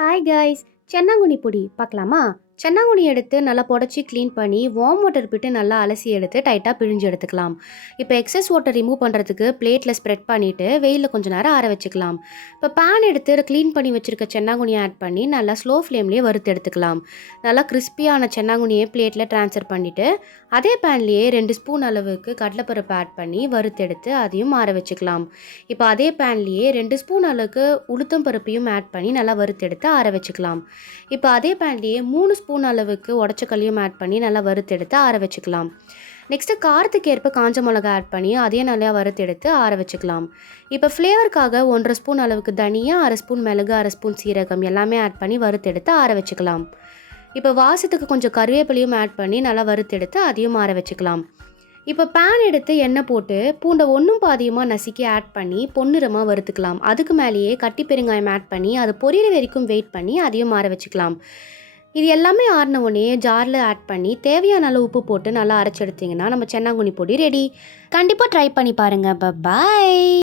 Hi guys, சென்னாங்குனி பொடி பார்க்கலாமா? சென்னாங்குனி எடுத்து நல்லா புடச்சி க்ளீன் பண்ணி வார்ம் வாட்டர் விட்டு நல்லா அலசி எடுத்து டைட்டாக பிழிஞ்சு எடுத்துக்கலாம். இப்போ எக்ஸஸ் வாட்டர் ரிமூவ் பண்ணுறதுக்கு பிளேட்டில் ஸ்ப்ரெட் பண்ணிவிட்டு வெயிலில் கொஞ்சம் நேரம் ஆற வச்சுக்கலாம். இப்போ பேன் எடுத்து க்ளீன் பண்ணி வச்சுருக்க சென்னாங்குனியை ஆட் பண்ணி நல்லா ஸ்லோ ஃப்ளேம்லேயே வறுத்து எடுத்துக்கலாம். நல்லா கிறிஸ்பியான சென்னாங்குனியை பிளேட்டில் ட்ரான்ஸ்ஃபர் பண்ணிவிட்டு அதே பேன்லேயே 2 ஸ்பூன் அளவுக்கு கடலைப்பருப்பு ஆட் பண்ணி வறுத்தெடுத்து அதையும் ஆற வச்சுக்கலாம். இப்போ அதே பேன்லேயே 2 ஸ்பூன் அளவுக்கு உளுத்தம் பருப்பையும் ஆட் பண்ணி நல்லா வறுத்தெடுத்து ஆற வச்சுக்கலாம். இப்போ அதே பேன்லேயே 3 ஸ்பூன் அளவுக்கு உடச்ச கல்லியும் ஆட் பண்ணி நல்லா வறுத்தெடுத்து ஆற வச்சுக்கலாம். நெக்ஸ்ட்டு காரத்துக்கு ஏற்ப காஞ்ச மிளகா ஆட் பண்ணி அதையும் நல்லா வறுத்தெடுத்து ஆற வச்சுக்கலாம். இப்போ ஃப்ளேவருக்காக 1.5 ஸ்பூன் அளவுக்கு தனியா, 1/2 ஸ்பூன் மிளகு, 1/2 ஸ்பூன் சீரகம் எல்லாமே ஆட் பண்ணி வறுத்தெடுத்து ஆற வச்சுக்கலாம். இப்போ வாசத்துக்கு கொஞ்சம் கருவேப்பிலையும் ஆட் பண்ணி நல்லா வறுத்தெடுத்து அதையும் ஆற வச்சுக்கலாம். இப்போ பேன் எடுத்து எண்ணெய் போட்டு பூண்டை ஒன்றும் பாதியமாக நசுக்கி ஆட் பண்ணி பொன்னிறமாக வறுத்துக்கலாம். அதுக்கு மேலேயே கட்டி பெருங்காயம் ஆட் பண்ணி அது பொரியிற வரைக்கும் வெயிட் பண்ணி அதையும் ஆற வச்சுக்கலாம். இது எல்லாமே ஆறின உடனே ஜாரில் ஆட் பண்ணி தேவையான அளவு உப்பு போட்டு நல்லா அரைச்சி எடுத்திங்கன்னா நம்ம சென்னாங்குனி பொடி ரெடி. கண்டிப்பாக ட்ரை பண்ணி பாருங்கள். பாய்.